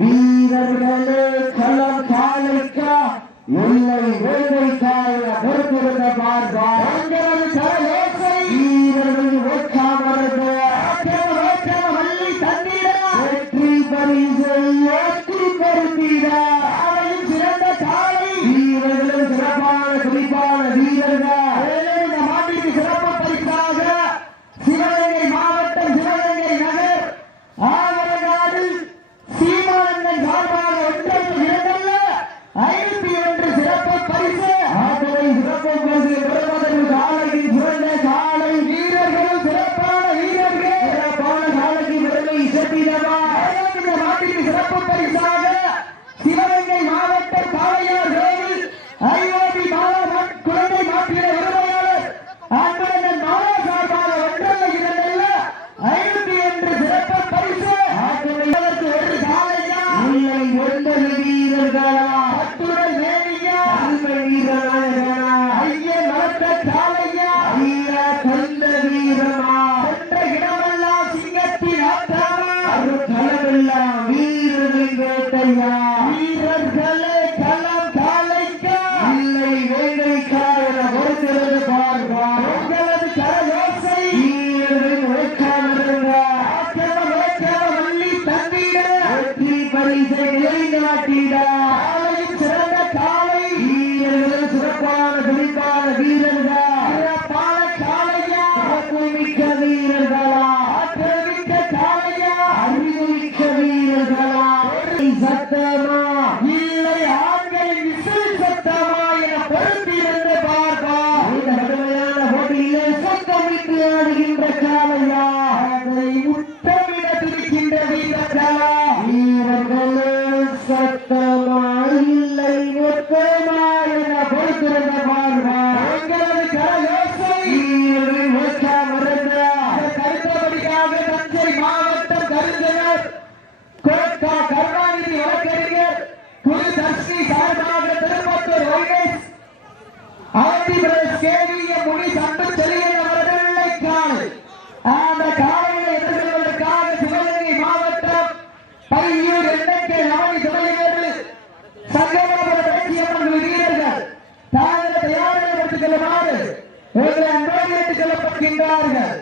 வீரர்களே களம் காலைக்கா இல்லை வேலைக்காய பொறுத்திருந்த பார்ப்பார் வீரர்கள் ஓட்டாமறது வெற்றி பரிசை ஏற்றி பருத்திட சிறந்த காலை வீரர்களும் சிறப்பான குறிப்பான வீரர்கள் இந்த மாட்டிற்கு சிறப்பு பரிசாக சிவகங்கை மாவட்டம் சிவகங்கை நகர் ஆவரகாடு சீமானந்தன் சார்பாக 501 சிறப்பு பரிசு சிறப்பு பரிசு பெறுவதற்கு காலையில் சிறந்த காலை வீரர்களும் சிறப்பான வீரர்கள் சிறப்பான காலைக்கு பெருமை சேர்த்திடவா இந்த நாட்டிற்கு சிறப்பு பரிசாக சிவகங்கை மாவட்ட காளையார் கோவில் ஐஓபி மாவட்ட குழந்தை மாற்றிய உரிமையாளர் அன்பழகன் மாவட்ட சார்பாக 501 சிறப்பு பரிசு ஒரு காலையா இல்லை 9 வீரர்களா அத்துடன் மேலியா அன்பை வீரர்களா ஐயன் வளர்த்த காலையா ஐயா கந்த வீரமா சென்ற இடமெல்லாம் சிங்கத்தின் ஆத்தாமா ஒரு களமெல்லாம் வீரர்கள் வேட்டையா வீரர்களே களம் காலைக்கா இல்லை வேங்கைக்கா என பொறுத்திருந்து பார்ப்பார் உங்களது கரயோசை வீரர்கள் உழைக்காமருங்க வள்ளி தந்திட வெற்றி பரிசை நிலைநாட்டிட சிறந்த காலை வீரர்கள் சிறப்பான துடிப்பான வீரர்கள் சிறப்பான காலையா மிக்க வீரர்களா ஆற்றல் மிக்க காலையா அறிவு மிக்க வீரர்களா சத்தமா இல்லை ஆண்கள் விசில் சத்தமா என பொறுத்திருந்து பார்ப்பா இந்த கடுமையான போட்டியிலே சத்தமிட்டு ஆடுகின்ற காலையா அதை முத்தமிட துடிக்கின்ற வீரர்களா வீரர்களே சத்தமா இல்லை முத்தமா என பொறுத்திருந்த பார்ப்பா எங்களது கரயோசை வீரர்கள் ஓட்டாமருந்த கருத்தபடியாக தஞ்சை மாவட்டம் கருந்தனர் கோட்டா கருணாநிதி வழக்கறிஞர் குரு தர்ஷி சார்பாக திருப்பத்தூர் வைகேஷ் ஆதி பிரதேஷ் கேவிய முனி சண்டு செல்லியன் அவர்களை காலை அந்த காலையை எதிர்கொள்வதற்காக சிவகங்கை மாவட்டம் பையூர் எண்ணெய்க்கே நவனி துணைவேறு சங்கமபுர தேசியம்மன் வீரர்கள் தாங்கள் தயாரிப்படுத்திக் கொள்ளுமாறு உங்களை அன்போடு ஏற்றுக் கொள்ளப்படுகின்றார்கள்.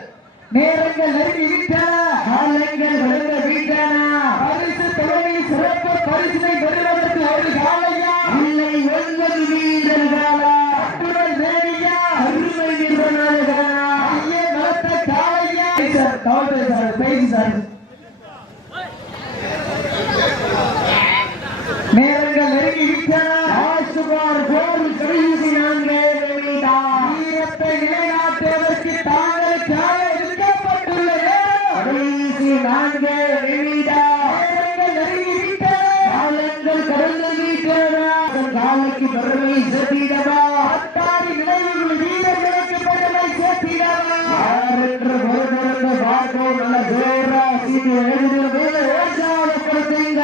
நேரங்கள் நெருங்கி விட்டன, காலங்கள் விழுந்த விட்டன. பரிசு தொகை சிறப்பு பரிசினை பெறுவதற்கு ஒரு காலையா இல்லை 9 வீரர்களா அத்துடன் தேவியா அருமை வீரர்களா ஐயன் வளர்த்த காலையா பேசி சார் நேரங்கள் நெருங்கி விட்டன. ஆசுபார் போர் கடைசி 4 வீரத்தை நிலைநாட்டுவதற்கு தாங்களுக்காக எடுக்கப்பட்டுள்ள கடைசி 4 நேரங்கள் நெருங்கி விட்டன. காலங்கள் கடந்து விட்டன. காலைக்கு பெருமை சேர்த்திடவா அத்தாரி நினைவுகள் வீரர்களுக்கு பெருமை சேர்த்திடவா என்று பொறுத்திருந்து பார்ப்போம். நல்ல ஜோரா சீட்டு எழுதிய வேலை உற்சாகப்படுத்துங்க.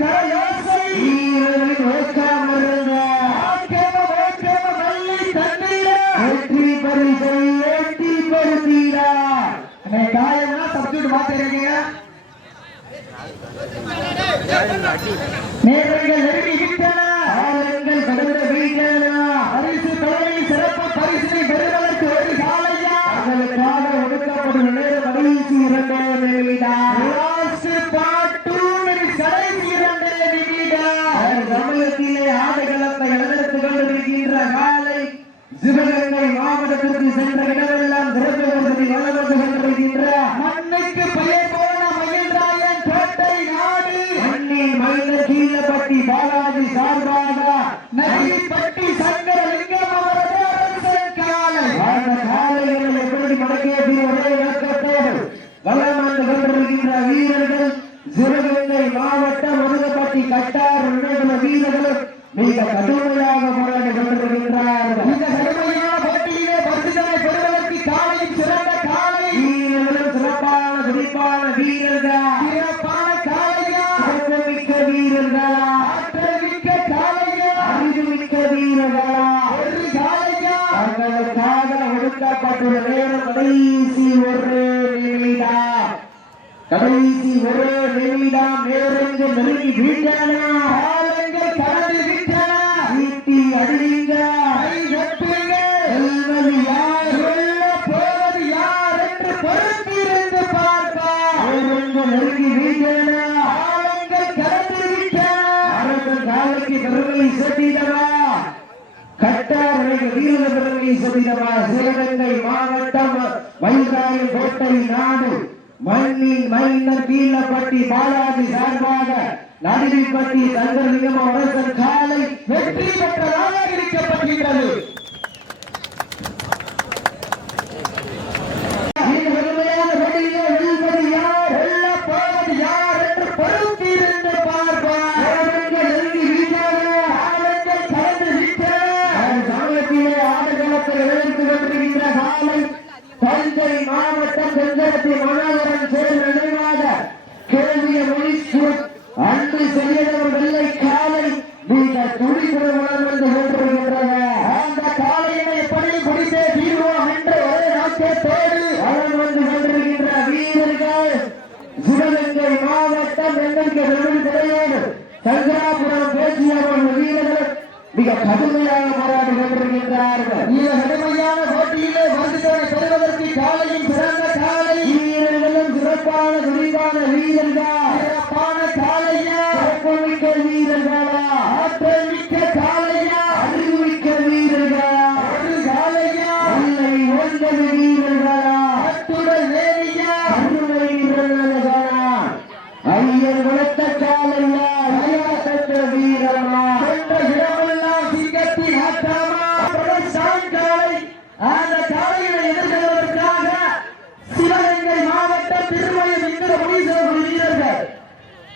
கரயோசை வீரர்களின் ஓக்காமருங்க வெற்றி பரிசை ஏற்றி பருத்தீரா. காயம்னா சப்ஜெக்ட் மாத்திருக்கீங்க. நேரங்கள் நெருங்கி விட்டன. காலங்கள் கடந்த வீட்டன. பரிசு தொகை சிறப்பு பரிசினை பெறுவதற்கு ஒரு காலையா அவர்களுக்காக ஒதுக்கப்படும் நேரம் கடைசி 2 தமிழகத்திலே ஆடுகளத்தை நடத்துக் கொண்டிருக்கின்ற காலை சிவகங்கை மாவட்டத்திற்கு சென்ற இடமெல்லாம் சிறப்பு வளர்ந்து கொண்டிருக்கின்ற மண்ணுக்கு பெயர் போன மயில்ராயன் கோட்டை நாடு மண்ணின் மனிதர் கீழப்பட்டி பாலாஜி சார்பாக நதிப்பட்டி சங்கரலிங்கம் அவரது காலை அந்த காலைகளை எப்படி மடக்கேற்றி ஒரே இலக்கத்தோடு வளம் வந்து கொண்டிருக்கின்ற வீரர்கள் சிவகங்கை மாவட்டம் மருதப்பட்டி கட்டார் வீரர்களும் மிக கடுமையாக போராடி கொண்டிருக்கின்றார்கள். இந்த கடுமையான போட்டியிலே பரிசுகளை பெறுவதற்கு காலையும் சிறந்த காலை வீரர்களும் சிறப்பான துடிப்பான வீரர்கள் சிறப்பான காலையா மிக்க வீரர்களா ஆற்றல் மிக்க காலையா அறிவு மிக்க வீரர்களா ஒரு காலையா தங்களுக்காக ஒதுக்கப்பட்டுள்ள நேரம் கடைசி 1 நிமிடம். கடைசி கடைசி ஒரு நிமிடம் நேரங்க நெருங்கி விட்டன காலங்கள் கடந்து விட்டன வீட்டி அடிங்க வெல்வது யார் வெல்ல போவது யார் என்று பொறுத்திருந்து பார்ப்பார் நெருங்கி விட்டன காலங்கள் கடந்து விட்டன அரசன் காலைக்கு பெருமை சேர்த்திடவா கட்டார் வீர பெருமை சேர்த்திடவா சிவகங்கை மாவட்டம் மயில்ராயன் கோட்டை நாடு மண்ணின் மைனர் கீழப்பட்டி பாலாஜி சார்பாக நடுவிப்பட்டி தங்கலிங்கம் அரசன் காலை வெற்றி பெற்றதாக அறிவிக்கப்படுகிறது. தஞ்சை மாவட்டம் செங்கரத்தி மாநகரம் சேர்ந்த நினைவாக கேள்விய மொழிசூர் அன்பு செய்யவர் வெள்ளை காலை மிக துடிப்புடன் வளர்ந்து கொண்டிருக்கின்றன. அந்த காலையினை எப்படி பிடித்தே தீர்வோம் என்ற ஒரே நோக்கத்தோடு வளம் வந்து கொண்டிருக்கின்ற வீரர்கள் சிவகங்கை மாவட்டம் எங்களுக்கு வெள்ளி கிடையாது சங்கராபுரம் பேசியவர்கள் வீரர்கள் மிக கடுமையாக போராடி கொண்டிருக்கின்றார்கள். மிக கடுமையான போட்டியிலே பரிசுகளை பெறுவதற்கு காலையும் சிறந்த காலை வீரர்களும் சிறப்பான துணிவான வீரர்கள் சிறப்பான காலையா சிறப்புமிக்க வீரர்களா ஆற்றல் மிக்க காலையா அறிவுமிக்க வீரர்களா ஒரு காலையா இல்லை ஒன்பது வீரர்களா அத்துடன் வேலையா அருமை வீரர்களா ஐயர் வளர்த்த காலையா ஐயா தந்த வீரமா என்ற இடமெல்லாம் சிங்கத்தின் ஆட்டாமா காலை அந்த காலையை எதிர்கொள்வதற்காக சிவகங்கை மாவட்டம் திருமயம் இந்த முனீஸ்வரர் வீரர்கள்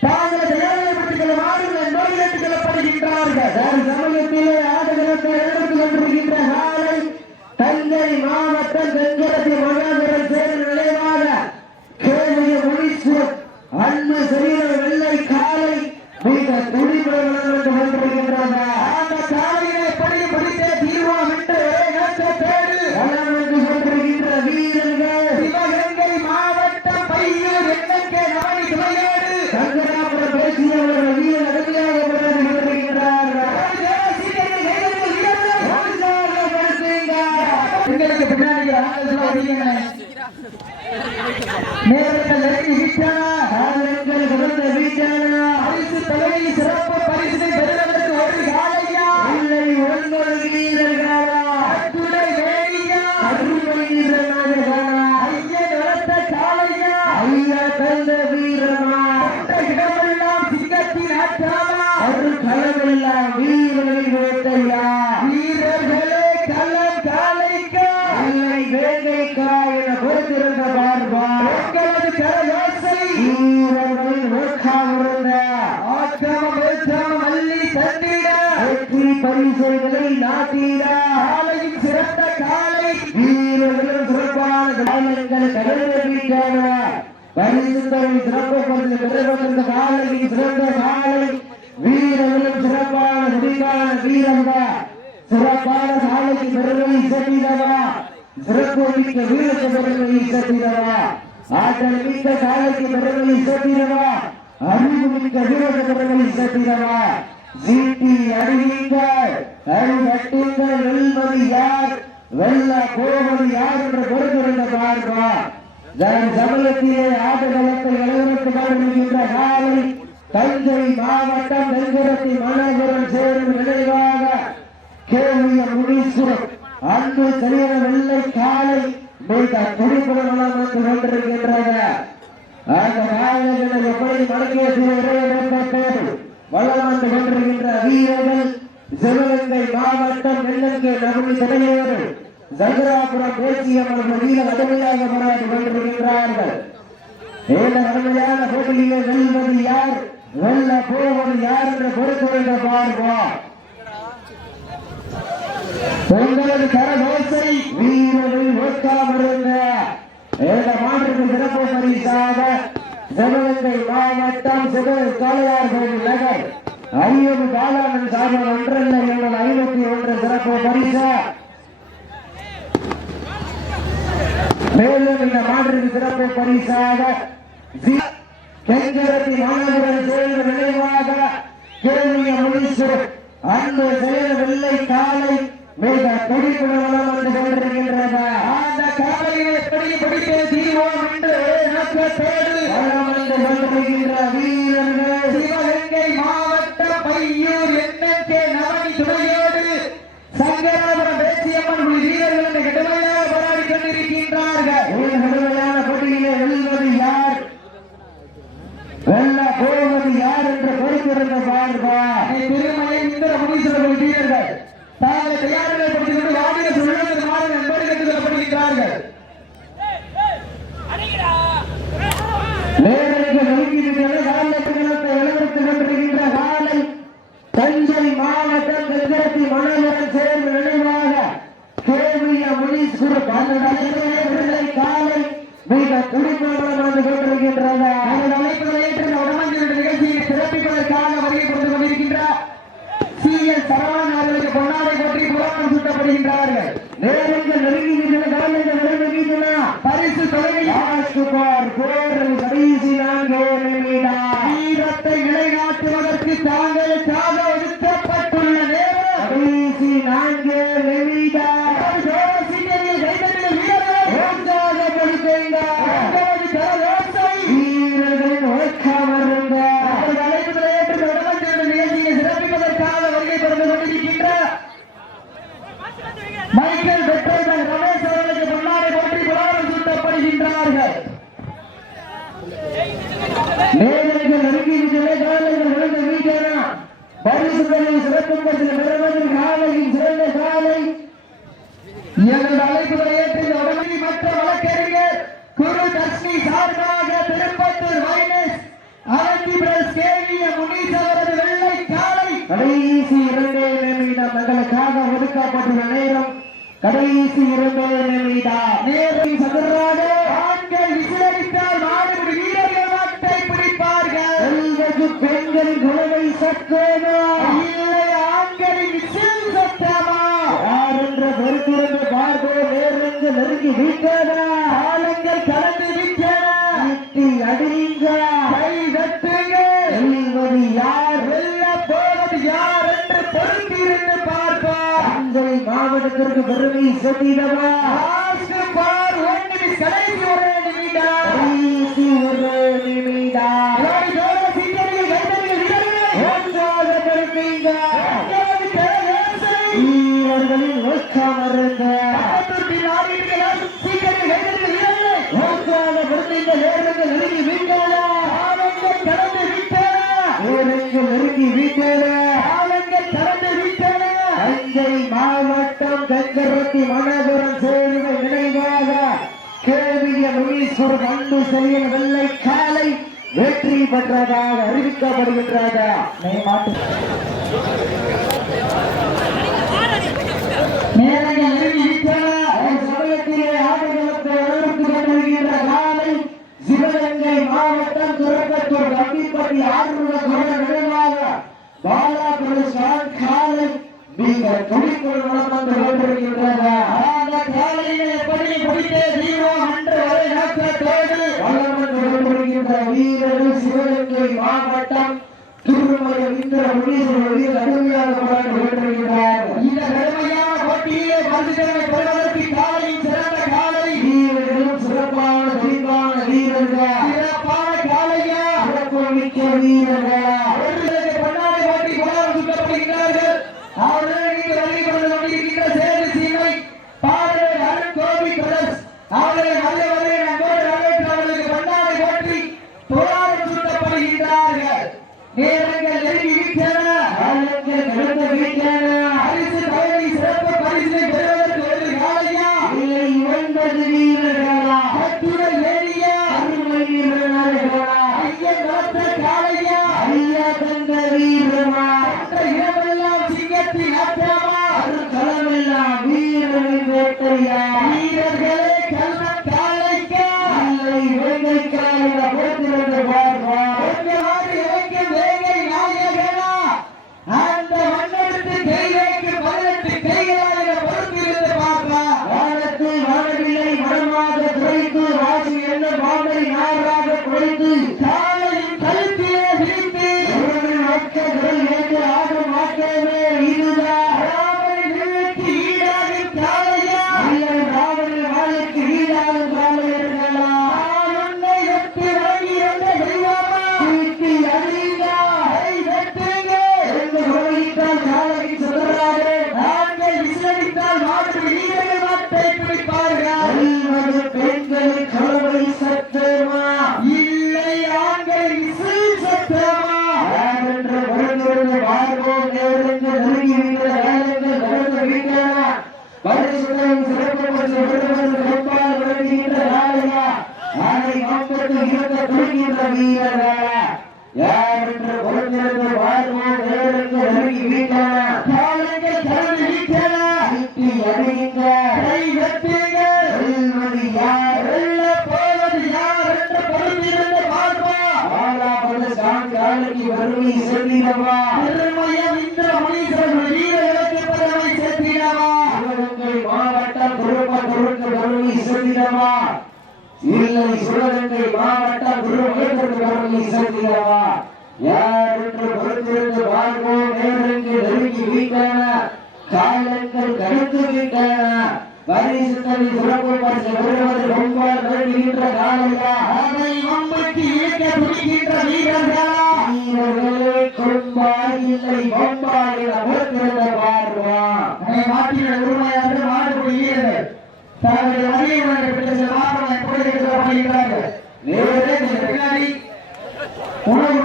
தாங்கள் தயாரிக்கப்பட்டுள்ள மாடுகள் நோயிட்டு கொள்ளப்படுகின்றார்கள். சமயத்திலே ஆடுகளத்தை எடுத்துக் கொண்டிருக்கின்ற காலை தஞ்சை மாவட்டம் செங்கரத்தி மகாநகரம் சேர்ந்த நிலைவாக கேள்விய முனீஸ்வரர் அன்பு செய்த வெள்ளை காலை மிக துடிப்புடன் வளர்ந்து கொண்டிருக்கின்றன. அந்த காலையை எப்படி படித்தே தீர்வோம் என்று நோக்கத்தோடு வளர்ந்து கொண்டிருக்கின்ற வீரர்கள் சிவகங்கை மாவட்டம் பையூர் எண்ணக்கே நவனி துணையோடு சங்கராபுரம் பேசியவர்கள் வீரர் அருமையாக வளர்ந்து கொண்டிருக்கிறார்கள். எங்களுக்கு பின்னாடி நேரங்கள் நெருங்கி விட்டன காலங்கள் கடந்த விட்டன பரிசு தலைவி சிறப்பு பரிசினை பெறுவதற்கு ஒரு காலையா இல்லை ஒன்பது வீரர்களா அத்துணை வேலியா அருமை வீரர்களா ஐயன் வளர்த்த காலையா ஐயா தந்த வீரமா இடமெல்லாம் சிங்கத்தின் ஆட்டாமா ஒரு களமெல்லாம் வீரர்கள் வேட்டையா வீரர்களே களம் காலைக்கா இல்லை வேங்கைக்கா என பொறுத்திருந்த பார்ப்பா உங்களது கரயோசை வீரர்கள் வேட்காமிருந்த ஆக்கிரமம் வேற்றாமம் அள்ளி தந்திட வெற்றி பரிசுகளை நாட்டிட காலையும் சிறந்த காலை வீரர்களும் சிறப்பான காலங்கள் கடலில் பரிசுத்தவை சிறப்பு பரிசு பெறுவதற்கு காலையும் சிறந்த காலை வீரர்களும் சிறப்பான துடிப்பான வீரர்கள் சிறப்பான சாலைக்கு பெருமை செட்டிடவா சிறப்பு மிக்க வீரத்தை பெருமை செட்டிடவா ஆற்றல் மிக்க சாலைக்கு பெருமை செட்டிடவா அறிவு மிக்க வீரத்தை பெருமை செட்டிடவா சீட்டி அறிவீங்கள் அறிவட்டுங்கள் வெல்வது யார் வெல்ல போவது யார் என்று பொறுத்திருந்த பார்ப்பா சமயத்திலே ஆடுகளத்தை இளைஞருக்கு கொண்டிருக்கின்ற காலை தஞ்சை மாவட்டம் தென்கரத்தி மாநகரம் சேரும் நினைவாக கேள்விய முனீஸ்வரர் அன்பு செய்கிற வெள்ளை காலை மிக துடிப்புடன் வளம் வந்து கொண்டிருக்கின்றன. அந்த காலைகளை எப்படி மடக்கிய வளம் வந்து கொண்டிருக்கின்ற வீரர்கள் சிவகங்கை மாவட்டம் வெள்ளங்கை நகரில் தலைவர் சங்கராபுரம் பேசியவர்கள் வீரர் கடுமையாக போராடி கொண்டிருக்கின்றார்கள். இந்த கடுமையான போட்டியிலே வெல்வது யார் வெல்ல போவது யார் என்று பொறுத்து பார்ப்போம். உங்களது கரகோசை வீரர்கள் ஓட்டாமிருந்த இந்த மாற்றுக்கு சிறப்பு பரிசாக சிவகங்கை மாவட்டம் காளையார் கோவில் நகர் ஐயது பாலாமன் சார்பில் ஒன்றல்ல எங்கள் 51 சிறப்பு பரிசா. மேலும் இந்த மாற்றுக்கு சிறப்பு பரிசாக கெஞ்சரத்தி மாணவர்கள் சேர்ந்த நினைவாக கேள்விய முனீஸ்வரர் அன்பு செயல் வெள்ளை காலை மிக துடிப்புடன் வந்து கொண்டிருக்கின்றன. அந்த காலையை பிடித்து தீர்வோம் என்று நோக்கத்தோடு வந்து கொண்டிருக்கின்ற வீரர்கள் சிவகங்கை மாவட்டம் பையூர் என்என்கே நவனி துணையோடு சங்கராபுரம் பேச்சியம்மன் வீரர்கள் கடுமையாக போராடி கொண்டிருக்கின்றார்கள். கடுமையான போட்டியிலே வெல்வது யார், வெல்ல போவது யார் என்று பொறுத்திருந்த பார்ப்பார். திருமலை இந்திர முனீஸ்வரர்கள் வீரர்கள் தாங்கள் தயாரிகளை படித்துக் கொண்டு வாடிய சுழல் மாறி நண்பர்கள் கட்டுக்கொள்ளப்படுகின்றார்கள். காலை தஞ்சை மாவட்டம் திருச்சி மணலுடன் சேர்ந்து நினைவாக கேவிய முனீஸ்வரர் காலை மிக துடிப்புடன் வந்து கொண்டிருக்கின்றன. அமைப்புகளை ஏற்று உடம்பு நிகழ்ச்சியை சிறப்பிப்பதற்காக வருகை கொடுத்து கொண்டிருக்கின்றார் சிஎல் சரவணன் அவர்களுக்கு பொன்னாடை போற்றி புராணம் சூட்டப்படுகின்றார்கள். நேரங்கள் நெருங்கிவிட்டன, காலங்கள் நெருங்கிவிட்டன. பரிசு தொகையார் போரில் கடைசி 4 நிமிடம் வீரத்தை நிலைநாட்டுவதற்கு தாங்களுக்காக ஒதுக்கப்பட்டுள்ள நேரம் கடைசி 4 நிமிடம். வீரர்களின் ஓட்டம் வருங்க நிகழ்ச்சியை சிறப்பிப்பதற்காக வருகை பெற்று கொண்டிருக்கின்ற மைக்கேல் பெற்றோர்கள் ரமேஷ் அவர்களுக்கு பொன்னாடை போற்றி புராணம் சூட்டப்படுகின்றார்கள். நேரங்கள் நெருங்கிவிட்டன, காலங்கள் விழுந்து வீட்டன. பரிசுகளை சிறக்கும் காலையின் சிறந்த காலை எனது அழைப்புகளை ஏற்று உடனடி மற்ற வழக்கறிஞர் குரு தர்ஷினி சார்பாக திருப்பத்தூர் மைனஸ் கேவிய முனீஸ்வரது வெள்ளை காலை கடைசி 2 நிமிடம் தங்களுக்காக ஒதுக்கப்பட்டுள்ள நேரம் கடைசி 2 நிமிடம். நேரில் சதுராக ஆண்கள் விசிலடித்தால் மாடுபிடி வீரர்கள் மாட்டை பிடிப்பார்கள். பெண்களின் குழுவை சத்தமா இல்லை ஆண்களின் விசில் சத்தமா யார் என்ற பொறுத்திருந்து பார்ப்போம். நேரங்கள் நெருங்கி விட்டதா, காலங்கள் கலந்து விட்டன. அடிங்க கை தட்டுங்க. வெல்வது யார், வெல்ல போவது யார் என்று பொறுத்திருந்து பார்ப்பார். தஞ்சை மாவட்டத்திற்கு பெருமை சேர்த்திடவா கடைசி 1 நிமிடம் கடைசி 1 நிமிடம். வீரர்களின் ஓட்டம் வருங்க நெருங்கி வீட்டன, நெருங்கி வீட்டன, கடந்து வீட்டன. தஞ்சை மாவட்டம் கஞ்சரத்தி மணபுரம் சேவை நினைவாக கேவிய முனீஸ்வரர் அன்பு செயல் வெள்ளை காலை வெற்றி பெற்றதாக அறிவிக்கப்படுகின்றது. நேரங்கள் நெருங்கி விட்டன. சமயத்திலே ஆடுகளத்தை வளர்த்து கொண்டிருக்கின்ற காலை சிவகங்கை மாவட்டம் திருப்பத்தூர் கம்பிப்பட்டி ஆறுமுக நினைவாக பாலாபுரம் காலை மிக துடிப்புடன் வந்து கொண்டிருக்கின்றன. அந்த காலையை எப்படி பிடித்தே தீர்வோம் என்று வரை நோக்கத்தோடு வளம் வந்து கொண்டிருக்கின்ற வீரர்கள் சிவகங்கை மாவட்டம் திருமலை இந்திர முனீஸ்வரர் கடுமையாக போராடி கொண்டிருக்கிறார்கள். இந்த கடுமையான போட்டியிலே பரிசுகளை பெறுவதற்கு காலையின் சிறந்த காலை வீரர்களும் சிறப்பான தெளிவான வீரர்கள், சிறப்பான காலையா சிறப்பு மிக்க வீரர்கள் பொன்னாடை போட்டி போராடி சுற்றப்படுகிறார்கள். அவர்கள் இங்கு வருகை கொண்டு கொண்டிருக்கின்ற சேது சீமை பாடல் அருண்கோவி பிரதர்ஸ் அவர்களை நல்ல வகையை நம்போடு வரவேற்று அவர்களுக்கு பொன்னாடை போட்டி போராடி சுற்றப்படுகின்றார்கள். நேரங்கள் நெருங்கி விட்டன, காலங்கள் கடந்து விட்டன. பரிசு தலைமை சிறப்பு பரிசை பெறுவதற்கு ஒரு காலையா இல்லை 9 வீரர்களா அத்துடன் வேடியா அருமை வீரர்களா ஐயன் வளர்த்த காலையா ஐயா தந்த வீரமா இரவெல்லாம் சிங்கத்தின் ஆட்டமா களமெல்லாம் வீரர்களின் வேட்டையா வீரர்களே கல்வன் காலைக்கா இல்லை வேங்கை காலையில பொறுத்திருந்து பார்ப்பா வேங்கை நாயகனா அந்த மண்ணெடுத்து கை வைக்கு 18 கைகளாக பொறுத்திரு பார்ப்போம் நேரங்களுக்கு நெருங்கி வீட்ட காலங்கள் கடந்து வீட்டான பரிசுத்தம் சிறப்பு கம்பால் விளங்குகின்ற காலையா ஆனை மாம்பட்டு இருக்க துணிகின்ற வீரர்களா யார் என்று பொறுத்திருந்து பார்ப்போம் நேரங்களுக்கு நெருங்கி வீட்டான காலங்கள் கடந்து வீட்டான வீட்டி அடைகின்ற கை வெட்டுங்கள் வெல்வது யார் வெல்ல போவது யார் என்று பொறுத்திருந்து பார்ப்போம் ஆளாவது சாங்காலுக்கு வறுமை செல்லிடவா பெருமையம் இந்த மனிதர்கள் வீரர்களுக்கு பெருமை சேர்த்திடவா சிவகங்கை மாவட்டம் திருப்பத்தூருக்கு வறுமை செல்லிடவா இல்லை சிவகங்கை மாவட்டம் திருமேற்கு வறுமை செல்லிடவா யார் என்று பொறுத்திருந்து பார்ப்போம் நேரங்களுக்கு நெருங்கி வீட்டான காலங்கள் கடுத்து விட்டன பரிசுத்தனை சிறப்பு பரிசு பெறுவது ரொம்ப வேண்டுகின்ற காலையா அதை மம்பட்டி இயக்க துணிகின்ற வீரர்களா வீரர்களே கொம்பாய் இல்லை பொம்பாய் என பொறுத்திருந்த பார்வான் மாற்றின உரிமையாக மாறுபடி வீரர்கள் தங்களுடைய வழியை பெற்ற சில மாற்றங்களை கொடுக்கிறார்கள் நேரே பின்னாடி உணவு